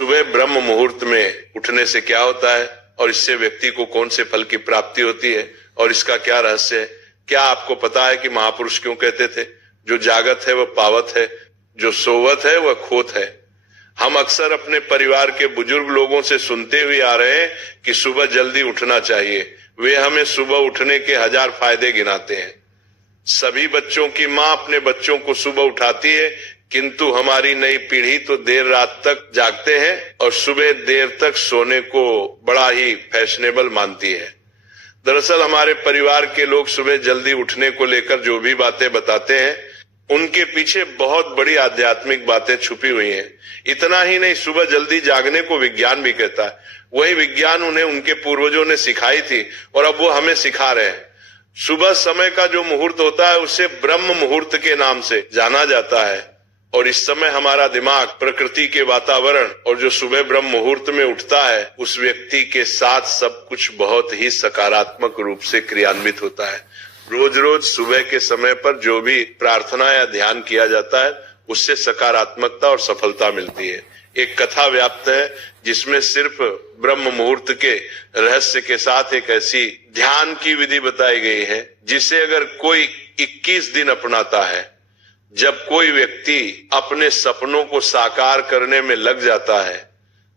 सुबह ब्रह्म मुहूर्त में उठने से क्या होता है और इससे व्यक्ति को कौन से फल की प्राप्ति होती है और इसका क्या रहस्य है? क्या आपको पता है कि महापुरुष क्यों कहते थे, जो जागत है वह पावत है, जो सोवत है वह खोत है। हम अक्सर अपने परिवार के बुजुर्ग लोगों से सुनते हुए आ रहे हैं कि सुबह जल्दी उठना चाहिए। वे हमें सुबह उठने के 1000 फायदे गिनाते हैं। सभी बच्चों की माँ अपने बच्चों को सुबह उठाती है, किंतु हमारी नई पीढ़ी तो देर रात तक जागते हैं और सुबह देर तक सोने को बड़ा ही फैशनेबल मानती है। दरअसल हमारे परिवार के लोग सुबह जल्दी उठने को लेकर जो भी बातें बताते हैं, उनके पीछे बहुत बड़ी आध्यात्मिक बातें छुपी हुई हैं। इतना ही नहीं, सुबह जल्दी जागने को विज्ञान भी कहता है। वही विज्ञान उन्हें उनके पूर्वजों ने सिखाई थी और अब वो हमें सिखा रहे हैं। सुबह समय का जो मुहूर्त होता है उसे ब्रह्म मुहूर्त के नाम से जाना जाता है और इस समय हमारा दिमाग प्रकृति के वातावरण और जो सुबह ब्रह्म मुहूर्त में उठता है उस व्यक्ति के साथ सब कुछ बहुत ही सकारात्मक रूप से क्रियान्वित होता है। रोज रोज सुबह के समय पर जो भी प्रार्थना या ध्यान किया जाता है उससे सकारात्मकता और सफलता मिलती है। एक कथा व्याप्त है जिसमें सिर्फ ब्रह्म मुहूर्त के रहस्य के साथ एक ऐसी ध्यान की विधि बताई गई है जिसे अगर कोई 21 दिन अपनाता है, जब कोई व्यक्ति अपने सपनों को साकार करने में लग जाता है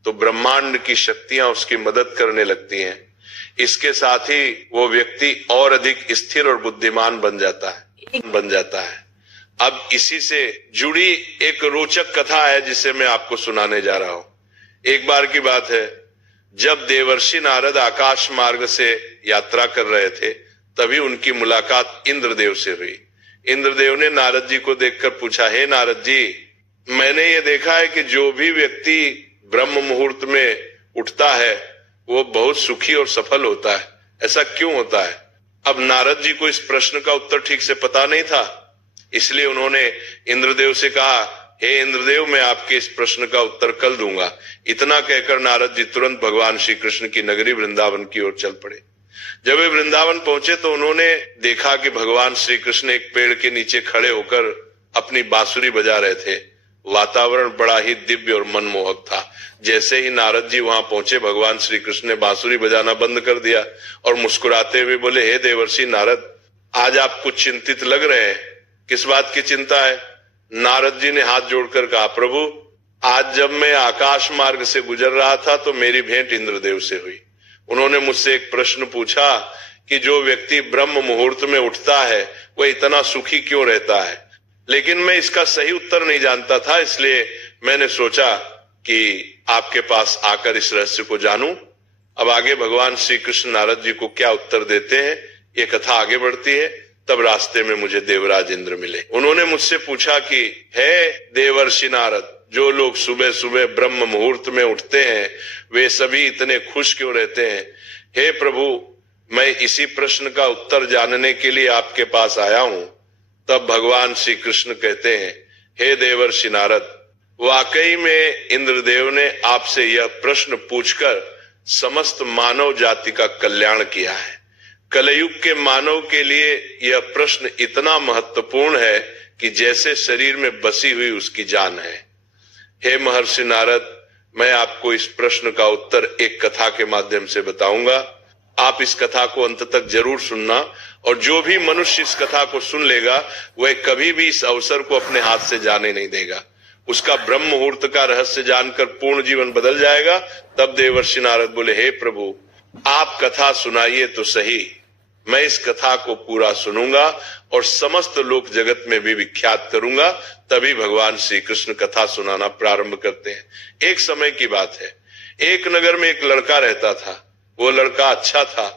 तो ब्रह्मांड की शक्तियां उसकी मदद करने लगती हैं। इसके साथ ही वो व्यक्ति और अधिक स्थिर और बुद्धिमान बन जाता है। अब इसी से जुड़ी एक रोचक कथा है जिसे मैं आपको सुनाने जा रहा हूं। एक बार की बात है, जब देवर्षि नारद आकाश मार्ग से यात्रा कर रहे थे तभी उनकी मुलाकात इंद्रदेव से हुई। इंद्रदेव ने नारद जी को देखकर पूछा, हे नारद जी, मैंने ये देखा है कि जो भी व्यक्ति ब्रह्म मुहूर्त में उठता है वो बहुत सुखी और सफल होता है, ऐसा क्यों होता है? अब नारद जी को इस प्रश्न का उत्तर ठीक से पता नहीं था, इसलिए उन्होंने इंद्रदेव से कहा, हे इंद्रदेव, मैं आपके इस प्रश्न का उत्तर कल दूंगा। इतना कहकर नारद जी तुरंत भगवान श्री कृष्ण की नगरी वृंदावन की ओर चल पड़े। जब वे वृंदावन पहुंचे तो उन्होंने देखा कि भगवान श्री कृष्ण एक पेड़ के नीचे खड़े होकर अपनी बांसुरी बजा रहे थे। वातावरण बड़ा ही दिव्य और मनमोहक था। जैसे ही नारद जी वहां पहुंचे, भगवान श्री कृष्ण ने बांसुरी बजाना बंद कर दिया और मुस्कुराते हुए बोले, हे देवर्षि नारद, आज आप कुछ चिंतित लग रहे हैं, किस बात की चिंता है? नारद जी ने हाथ जोड़कर कहा, प्रभु, आज जब मैं आकाश मार्ग से गुजर रहा था तो मेरी भेंट इंद्रदेव से हुई। उन्होंने मुझसे एक प्रश्न पूछा कि जो व्यक्ति ब्रह्म मुहूर्त में उठता है वह इतना सुखी क्यों रहता है, लेकिन मैं इसका सही उत्तर नहीं जानता था, इसलिए मैंने सोचा कि आपके पास आकर इस रहस्य को जानूं। अब आगे भगवान श्री कृष्ण नारद जी को क्या उत्तर देते हैं, ये कथा आगे बढ़ती है। तब रास्ते में मुझे देवराज इंद्र मिले। उन्होंने मुझसे पूछा कि हे देवर्षि नारद, जो लोग सुबह सुबह ब्रह्म मुहूर्त में उठते हैं वे सभी इतने खुश क्यों रहते हैं? हे प्रभु, मैं इसी प्रश्न का उत्तर जानने के लिए आपके पास आया हूं। तब भगवान श्री कृष्ण कहते हैं, हे देवर्षि नारद, वाकई में इंद्रदेव ने आपसे यह प्रश्न पूछकर समस्त मानव जाति का कल्याण किया है। कलयुग के मानव के लिए यह प्रश्न इतना महत्वपूर्ण है कि जैसे शरीर में बसी हुई उसकी जान है। हे महर्षि नारद, मैं आपको इस प्रश्न का उत्तर एक कथा के माध्यम से बताऊंगा। आप इस कथा को अंत तक जरूर सुनना और जो भी मनुष्य इस कथा को सुन लेगा वह कभी भी इस अवसर को अपने हाथ से जाने नहीं देगा। उसका ब्रह्म मुहूर्त का रहस्य जानकर पूर्ण जीवन बदल जाएगा। तब देवर्षि नारद बोले, हे प्रभु, आप कथा सुनाइए तो सही, मैं इस कथा को पूरा सुनूंगा और समस्त लोक जगत में भी विख्यात करूंगा। तभी भगवान श्री कृष्ण कथा सुनाना प्रारंभ करते हैं। एक समय की बात है, एक नगर में एक लड़का रहता था। वो लड़का अच्छा था,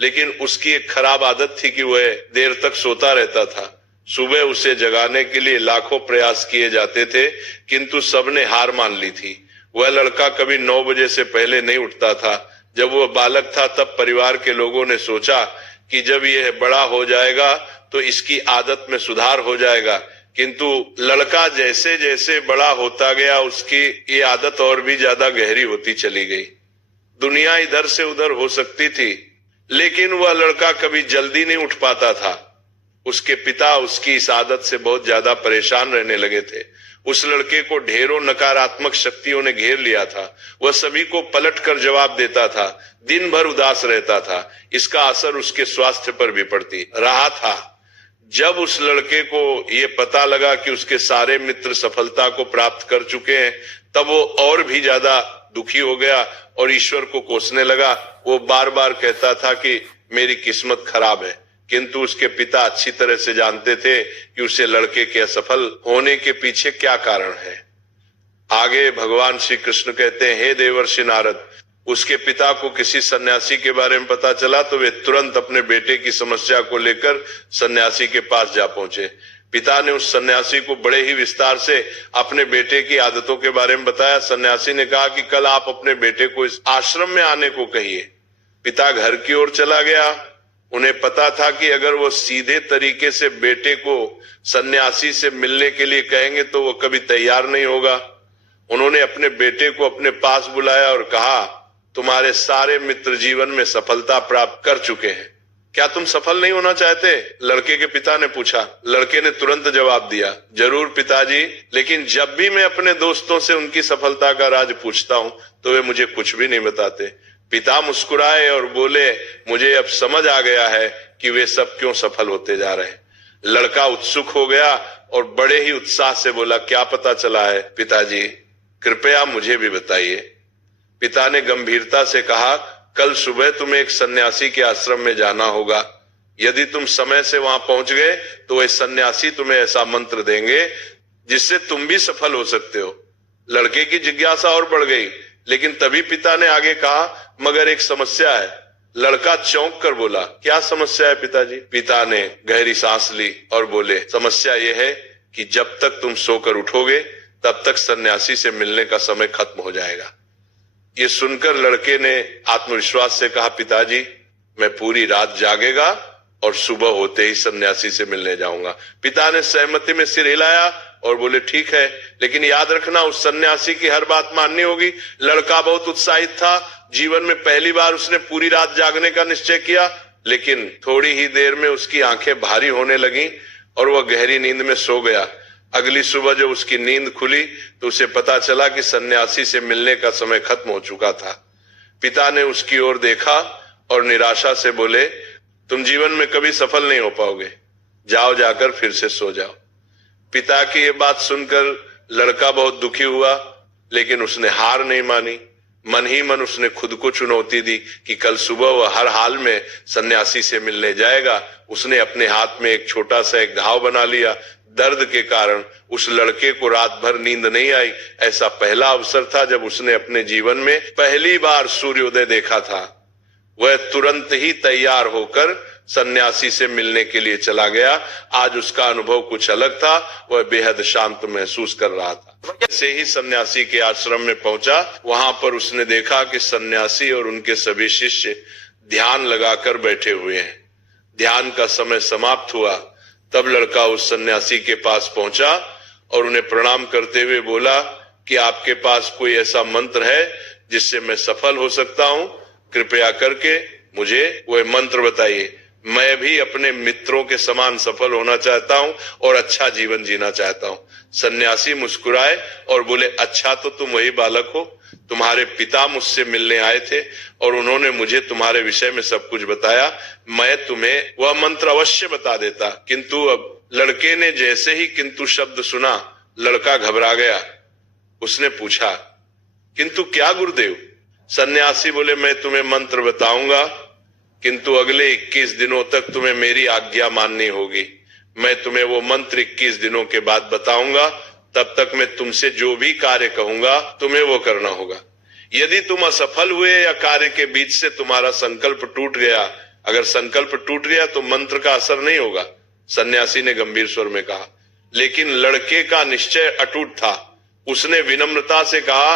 लेकिन उसकी एक खराब आदत थी कि वह देर तक सोता रहता था। सुबह उसे जगाने के लिए लाखों प्रयास किए जाते थे, किंतु सबने हार मान ली थी। वह लड़का कभी 9 बजे से पहले नहीं उठता था। जब वह बालक था तब परिवार के लोगों ने सोचा कि जब यह बड़ा हो जाएगा तो इसकी आदत में सुधार हो जाएगा, किंतु लड़का जैसे जैसे बड़ा होता गया उसकी ये आदत और भी ज्यादा गहरी होती चली गई। दुनिया इधर से उधर हो सकती थी, लेकिन वह लड़का कभी जल्दी नहीं उठ पाता था। उसके पिता उसकी इस आदत से बहुत ज्यादा परेशान रहने लगे थे। उस लड़के को ढेरों नकारात्मक शक्तियों ने घेर लिया था। वह सभी को पलट कर जवाब देता था, दिन भर उदास रहता था। इसका असर उसके स्वास्थ्य पर भी पड़ती रहा था। जब उस लड़के को ये पता लगा कि उसके सारे मित्र सफलता को प्राप्त कर चुके हैं, तब वो और भी ज्यादा दुखी हो गया और ईश्वर को कोसने लगा। वो बार बार कहता था कि मेरी किस्मत खराब है, किंतु उसके पिता अच्छी तरह से जानते थे कि उसे लड़के के असफल होने के पीछे क्या कारण है। आगे भगवान श्री कृष्ण कहते हैं, हे देवर्षि नारद, उसके पिता को किसी सन्यासी के बारे में पता चला तो वे तुरंत अपने बेटे की समस्या को लेकर सन्यासी के पास जा पहुंचे। पिता ने उस सन्यासी को बड़े ही विस्तार से अपने बेटे की आदतों के बारे में बताया। सन्यासी ने कहा कि कल आप अपने बेटे को इस आश्रम में आने को कहिए। पिता घर की ओर चला गया। उन्हें पता था कि अगर वो सीधे तरीके से बेटे को सन्यासी से मिलने के लिए कहेंगे तो वो कभी तैयार नहीं होगा। उन्होंने अपने बेटे को अपने पास बुलाया और कहा, तुम्हारे सारे मित्र जीवन में सफलता प्राप्त कर चुके हैं, क्या तुम सफल नहीं होना चाहते? लड़के के पिता ने पूछा। लड़के ने तुरंत जवाब दिया, जरूर पिताजी, लेकिन जब भी मैं अपने दोस्तों से उनकी सफलता का राज पूछता हूं तो वे मुझे कुछ भी नहीं बताते। पिता मुस्कुराए और बोले, मुझे अब समझ आ गया है कि वे सब क्यों सफल होते जा रहे हैं। लड़का उत्सुक हो गया और बड़े ही उत्साह से बोला, क्या पता चला है पिताजी, कृपया मुझे भी बताइए। पिता ने गंभीरता से कहा, कल सुबह तुम्हें एक सन्यासी के आश्रम में जाना होगा। यदि तुम समय से वहां पहुंच गए तो वह सन्यासी तुम्हें ऐसा मंत्र देंगे जिससे तुम भी सफल हो सकते हो। लड़के की जिज्ञासा और बढ़ गई, लेकिन तभी पिता ने आगे कहा, मगर एक समस्या है। लड़का चौंक कर बोला, क्या समस्या है पिताजी? पिता ने गहरी सांस ली और बोले, समस्या यह है कि जब तक तुम सोकर उठोगे तब तक सन्यासी से मिलने का समय खत्म हो जाएगा। ये सुनकर लड़के ने आत्मविश्वास से कहा, पिताजी, मैं पूरी रात जागेगा और सुबह होते ही सन्यासी से मिलने जाऊंगा। पिता ने सहमति में सिर हिलाया और बोले, ठीक है, लेकिन याद रखना उस सन्यासी की हर बात माननी होगी। लड़का बहुत उत्साहित था। जीवन में पहली बार उसने पूरी रात जागने का निश्चय किया, लेकिन थोड़ी ही देर में उसकी आंखें भारी होने लगीं और वह गहरी नींद में सो गया। अगली सुबह जब उसकी नींद खुली तो उसे पता चला कि सन्यासी से मिलने का समय खत्म हो चुका था। पिता ने उसकी ओर देखा और निराशा से बोले, तुम जीवन में कभी सफल नहीं हो पाओगे, जाओ जाकर फिर से सो जाओ। पिता की ये बात सुनकर लड़का बहुत दुखी हुआ, लेकिन उसने हार नहीं मानी। मन ही मन उसने खुद को चुनौती दी कि कल सुबह वह हर हाल में सन्यासी से मिलने जाएगा। उसने अपने हाथ में एक छोटा सा एक घाव बना लिया। दर्द के कारण उस लड़के को रात भर नींद नहीं आई। ऐसा पहला अवसर था जब उसने अपने जीवन में पहली बार सूर्योदय देखा था। वह तुरंत ही तैयार होकर सन्यासी से मिलने के लिए चला गया। आज उसका अनुभव कुछ अलग था। वह बेहद शांत महसूस कर रहा था। जैसे ही सन्यासी के आश्रम में पहुंचा, वहां पर उसने देखा कि सन्यासी और उनके सभी शिष्य ध्यान लगाकर बैठे हुए हैं। ध्यान का समय समाप्त हुआ। तब लड़का उस सन्यासी के पास पहुंचा और उन्हें प्रणाम करते हुए बोला कि आपके पास कोई ऐसा मंत्र है जिससे मैं सफल हो सकता हूं? कृपया करके मुझे वह मंत्र बताइए। मैं भी अपने मित्रों के समान सफल होना चाहता हूं और अच्छा जीवन जीना चाहता हूं। सन्यासी मुस्कुराए और बोले, अच्छा तो तुम वही बालक हो। तुम्हारे पिता मुझसे मिलने आए थे और उन्होंने मुझे तुम्हारे विषय में सब कुछ बताया। मैं तुम्हें वह मंत्र अवश्य बता देता। किंतु अब लड़के ने जैसे ही किंतु शब्द सुना, लड़का घबरा गया। उसने पूछा, किंतु क्या गुरुदेव? सन्यासी बोले, मैं तुम्हें मंत्र बताऊंगा, किंतु अगले 21 दिनों तक तुम्हें मेरी आज्ञा माननी होगी। मैं तुम्हें वो मंत्र 21 दिनों के बाद बताऊंगा। तब तक मैं तुमसे जो भी कार्य कहूंगा तुम्हें वो करना होगा। यदि तुम असफल हुए या कार्य के बीच से तुम्हारा संकल्प टूट गया, अगर संकल्प टूट गया तो मंत्र का असर नहीं होगा। सन्यासी ने गंभीर स्वर में कहा। लेकिन लड़के का निश्चय अटूट था। उसने विनम्रता से कहा,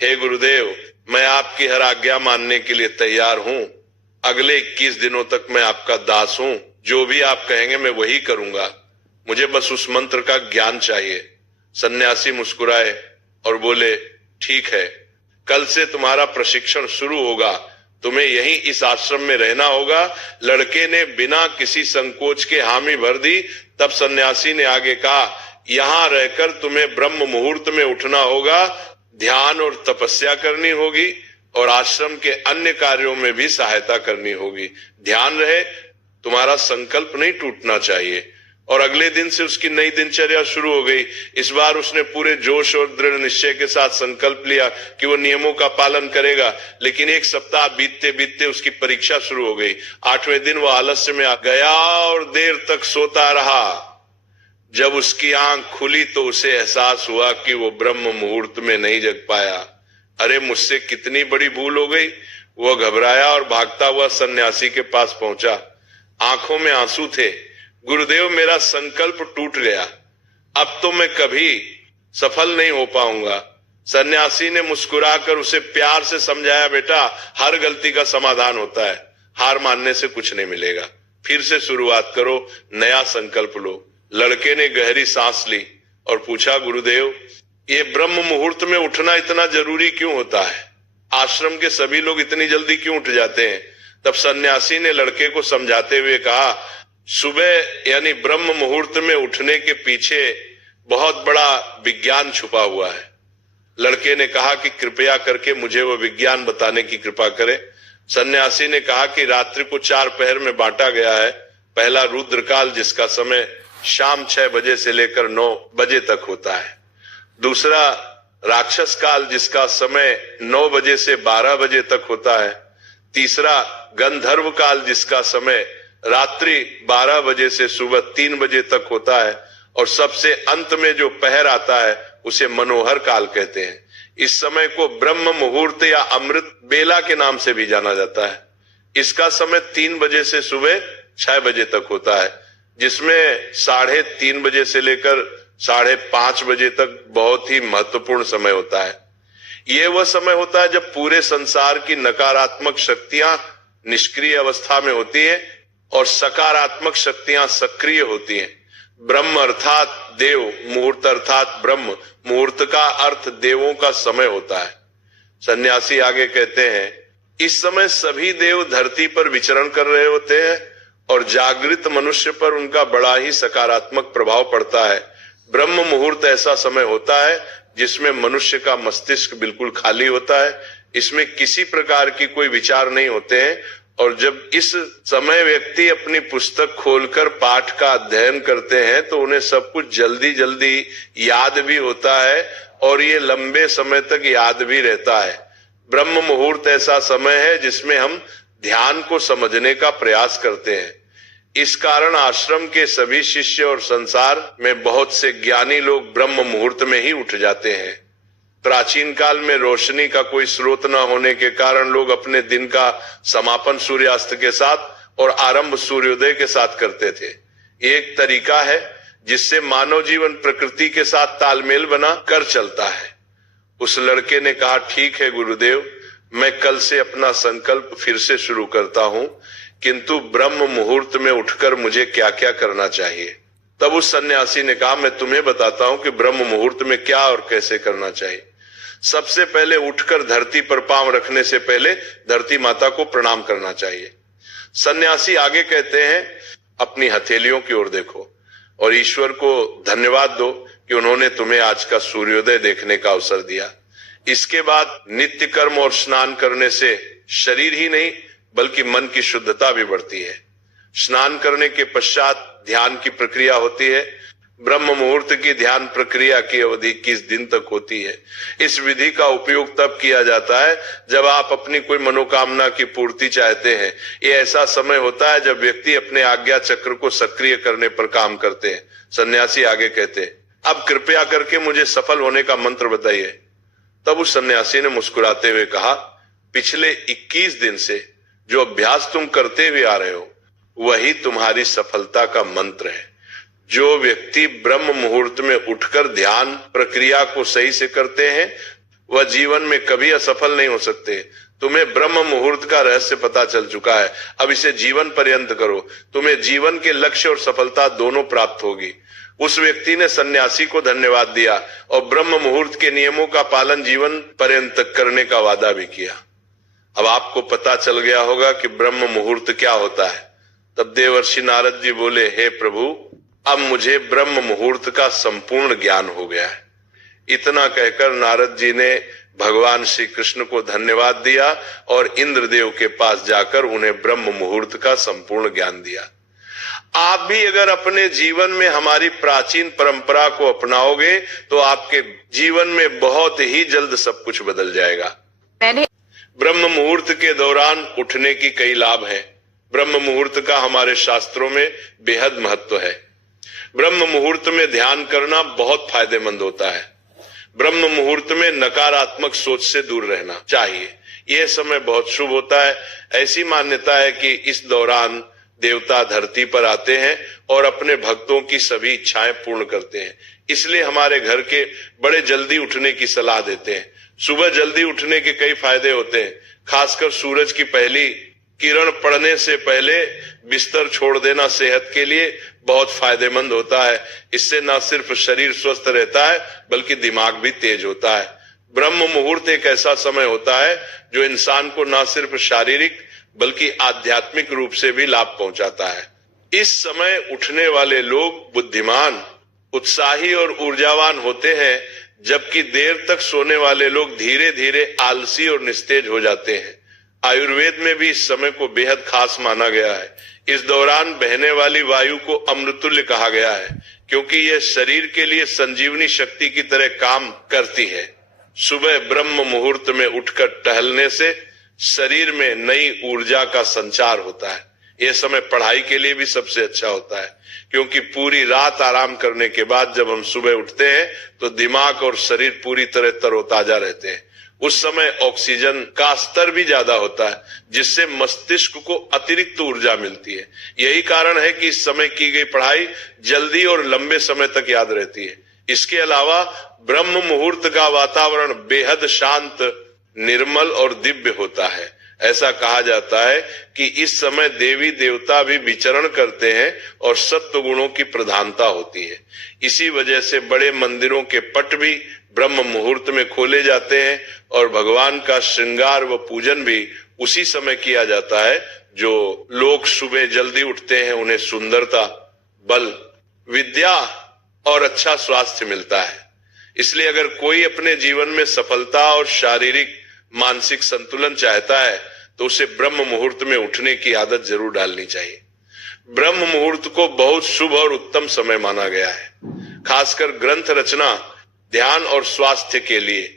हे गुरुदेव, मैं आपकी हर आज्ञा मानने के लिए तैयार हूं। अगले 21 दिनों तक मैं आपका दास हूं। जो भी आप कहेंगे मैं वही करूंगा। मुझे बस उस मंत्र का ज्ञान चाहिए। सन्यासी मुस्कुराए और बोले, ठीक है, कल से तुम्हारा प्रशिक्षण शुरू होगा। तुम्हें यहीं इस आश्रम में रहना होगा। लड़के ने बिना किसी संकोच के हामी भर दी। तब सन्यासी ने आगे कहा, यहां रहकर तुम्हें ब्रह्म मुहूर्त में उठना होगा, ध्यान और तपस्या करनी होगी और आश्रम के अन्य कार्यों में भी सहायता करनी होगी। ध्यान रहे, तुम्हारा संकल्प नहीं टूटना चाहिए। और अगले दिन से उसकी नई दिनचर्या शुरू हो गई। इस बार उसने पूरे जोश और दृढ़ निश्चय के साथ संकल्प लिया कि वो नियमों का पालन करेगा। लेकिन एक सप्ताह बीतते बीतते उसकी परीक्षा शुरू हो गई। 8वें दिन वो आलस्य में आ गया और देर तक सोता रहा। जब उसकी आंख खुली तो उसे एहसास हुआ कि वो ब्रह्म मुहूर्त में नहीं जग पाया। अरे, मुझसे कितनी बड़ी भूल हो गई। वह घबराया और भागता हुआ सन्यासी के पास पहुंचा। आंखों में आंसू थे। गुरुदेव, मेरा संकल्प टूट गया, अब तो मैं कभी सफल नहीं हो पाऊंगा। सन्यासी ने मुस्कुराकर उसे प्यार से समझाया, बेटा, हर गलती का समाधान होता है, हार मानने से कुछ नहीं मिलेगा, फिर से शुरुआत करो, नया संकल्प लो। लड़के ने गहरी सांस ली और पूछा, गुरुदेव, ये ब्रह्म मुहूर्त में उठना इतना जरूरी क्यों होता है? आश्रम के सभी लोग इतनी जल्दी क्यों उठ जाते हैं? तब सन्यासी ने लड़के को समझाते हुए कहा, सुबह यानी ब्रह्म मुहूर्त में उठने के पीछे बहुत बड़ा विज्ञान छुपा हुआ है। लड़के ने कहा कि कृपया करके मुझे वो विज्ञान बताने की कृपा करें। सन्यासी ने कहा कि रात्रि को 4 पहर में बांटा गया है। पहला रुद्रकाल, जिसका समय शाम 6 बजे से लेकर 9 बजे तक होता है। दूसरा राक्षस काल, जिसका समय 9 बजे से 12 बजे तक होता है। तीसरा गंधर्व काल, जिसका समय रात्रि 12 बजे से सुबह 3 बजे तक होता है। और सबसे अंत में जो पहर आता है उसे मनोहर काल कहते हैं। इस समय को ब्रह्म मुहूर्त या अमृत बेला के नाम से भी जाना जाता है। इसका समय 3 बजे से सुबह 6 बजे तक होता है, जिसमें 3:30 बजे से लेकर 5:30 बजे तक बहुत ही महत्वपूर्ण समय होता है। यह वह समय होता है जब पूरे संसार की नकारात्मक शक्तियां निष्क्रिय अवस्था में होती है और सकारात्मक शक्तियां सक्रिय होती हैं। ब्रह्म अर्थात देव, मुहूर्त अर्थात ब्रह्म। मुहूर्त का अर्थ देवों का समय होता है। सन्यासी आगे कहते हैं, इस समय सभी देव धरती पर विचरण कर रहे होते हैं और जागृत मनुष्य पर उनका बड़ा ही सकारात्मक प्रभाव पड़ता है। ब्रह्म मुहूर्त ऐसा समय होता है जिसमें मनुष्य का मस्तिष्क बिल्कुल खाली होता है। इसमें किसी प्रकार की कोई विचार नहीं होते हैं और जब इस समय व्यक्ति अपनी पुस्तक खोलकर पाठ का अध्ययन करते हैं तो उन्हें सब कुछ जल्दी जल्दी याद भी होता है और ये लंबे समय तक याद भी रहता है। ब्रह्म मुहूर्त ऐसा समय है जिसमें हम ध्यान को समझने का प्रयास करते हैं। इस कारण आश्रम के सभी शिष्य और संसार में बहुत से ज्ञानी लोग ब्रह्म मुहूर्त में ही उठ जाते हैं। प्राचीन काल में रोशनी का कोई स्रोत न होने के कारण लोग अपने दिन का समापन सूर्यास्त के साथ और आरंभ सूर्योदय के साथ करते थे। एक तरीका है जिससे मानव जीवन प्रकृति के साथ तालमेल बना कर चलता है। उस लड़के ने कहा, ठीक है गुरुदेव, मैं कल से अपना संकल्प फिर से शुरू करता हूं, किंतु ब्रह्म मुहूर्त में उठकर मुझे क्या क्या करना चाहिए? तब उस सन्यासी ने कहा, मैं तुम्हें बताता हूं कि ब्रह्म मुहूर्त में क्या और कैसे करना चाहिए। सबसे पहले उठकर धरती पर पांव रखने से पहले धरती माता को प्रणाम करना चाहिए। सन्यासी आगे कहते हैं, अपनी हथेलियों की ओर देखो और ईश्वर को धन्यवाद दो कि उन्होंने तुम्हें आज का सूर्योदय देखने का अवसर दिया। इसके बाद नित्य कर्म और स्नान करने से शरीर ही नहीं बल्कि मन की शुद्धता भी बढ़ती है। स्नान करने के पश्चात ध्यान की प्रक्रिया होती है। ब्रह्म मुहूर्त की ध्यान प्रक्रिया की अवधि 21 दिन तक होती है। इस विधि का उपयोग तब किया जाता है जब आप अपनी कोई मनोकामना की पूर्ति चाहते हैं। ये ऐसा समय होता है जब व्यक्ति अपने आज्ञा चक्र को सक्रिय करने पर काम करते हैं। सन्यासी आगे कहते हैं, अब कृपया करके मुझे सफल होने का मंत्र बताइए। तब उस सन्यासी ने मुस्कुराते हुए कहा, पिछले 21 दिन से जो अभ्यास तुम करते हुए आ रहे हो वही तुम्हारी सफलता का मंत्र है। जो व्यक्ति ब्रह्म मुहूर्त में उठकर ध्यान प्रक्रिया को सही से करते हैं वह जीवन में कभी असफल नहीं हो सकते। तुम्हें ब्रह्म मुहूर्त का रहस्य पता चल चुका है, अब इसे जीवन पर्यंत करो, तुम्हें जीवन के लक्ष्य और सफलता दोनों प्राप्त होगी। उस व्यक्ति ने सन्यासी को धन्यवाद दिया और ब्रह्म मुहूर्त के नियमों का पालन जीवन पर्यंत करने का वादा भी किया। अब आपको पता चल गया होगा कि ब्रह्म मुहूर्त क्या होता है। तब देवर्षि नारद जी बोले, हे प्रभु, अब मुझे ब्रह्म मुहूर्त का संपूर्ण ज्ञान हो गया है। इतना कहकर नारद जी ने भगवान श्री कृष्ण को धन्यवाद दिया और इंद्रदेव के पास जाकर उन्हें ब्रह्म मुहूर्त का संपूर्ण ज्ञान दिया। आप भी अगर अपने जीवन में हमारी प्राचीन परंपरा को अपनाओगे तो आपके जीवन में बहुत ही जल्द सब कुछ बदल जाएगा। ब्रह्म मुहूर्त के दौरान उठने की कई लाभ हैं। ब्रह्म मुहूर्त का हमारे शास्त्रों में बेहद महत्व है। ब्रह्म मुहूर्त में ध्यान करना बहुत फायदेमंद होता है। ब्रह्म मुहूर्त में नकारात्मक सोच से दूर रहना चाहिए। यह समय बहुत शुभ होता है। ऐसी मान्यता है कि इस दौरान देवता धरती पर आते हैं और अपने भक्तों की सभी इच्छाएं पूर्ण करते हैं। इसलिए हमारे घर के बड़े जल्दी उठने की सलाह देते हैं। सुबह जल्दी उठने के कई फायदे होते हैं। खासकर सूरज की पहली किरण पड़ने से पहले बिस्तर छोड़ देना सेहत के लिए बहुत फायदेमंद होता है। इससे न सिर्फ शरीर स्वस्थ रहता है बल्कि दिमाग भी तेज होता है। ब्रह्म मुहूर्त एक ऐसा समय होता है जो इंसान को न सिर्फ शारीरिक बल्कि आध्यात्मिक रूप से भी लाभ पहुंचाता है। इस समय उठने वाले लोग बुद्धिमान, उत्साही और ऊर्जावान होते हैं, जबकि देर तक सोने वाले लोग धीरे धीरे आलसी और निस्तेज हो जाते हैं। आयुर्वेद में भी इस समय को बेहद खास माना गया है। इस दौरान बहने वाली वायु को अमृतुल्य कहा गया है, क्योंकि यह शरीर के लिए संजीवनी शक्ति की तरह काम करती है। सुबह ब्रह्म मुहूर्त में उठकर टहलने से शरीर में नई ऊर्जा का संचार होता है। यह समय पढ़ाई के लिए भी सबसे अच्छा होता है, क्योंकि पूरी रात आराम करने के बाद जब हम सुबह उठते हैं तो दिमाग और शरीर पूरी तरह तरोताजा रहते हैं। उस समय ऑक्सीजन का स्तर भी ज्यादा होता है, जिससे मस्तिष्क को अतिरिक्त ऊर्जा मिलती है। यही कारण है कि इस समय की गई पढ़ाई जल्दी और लंबे समय तक याद रहती है। इसके अलावा ब्रह्म मुहूर्त का वातावरण बेहद शांत, निर्मल और दिव्य होता है। ऐसा कहा जाता है कि इस समय देवी देवता भी विचरण करते हैं और सत्व गुणों की प्रधानता होती है। इसी वजह से बड़े मंदिरों के पट भी ब्रह्म मुहूर्त में खोले जाते हैं और भगवान का श्रृंगार व पूजन भी उसी समय किया जाता है। जो लोग सुबह जल्दी उठते हैं उन्हें सुंदरता, बल, विद्या और अच्छा स्वास्थ्य मिलता है। इसलिए अगर कोई अपने जीवन में सफलता और शारीरिक मानसिक संतुलन चाहता है तो उसे ब्रह्म मुहूर्त में उठने की आदत जरूर डालनी चाहिए। ब्रह्म मुहूर्त को बहुत शुभ और उत्तम समय माना गया है, खासकर ग्रंथ रचना, ध्यान और स्वास्थ्य के लिए।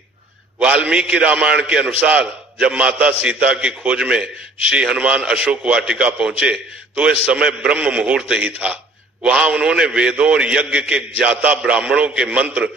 वाल्मीकि रामायण के अनुसार जब माता सीता की खोज में श्री हनुमान अशोक वाटिका पहुंचे तो वह समय ब्रह्म मुहूर्त ही था। वहां उन्होंने वेदों और यज्ञ के ज्ञाता ब्राह्मणों के मंत्र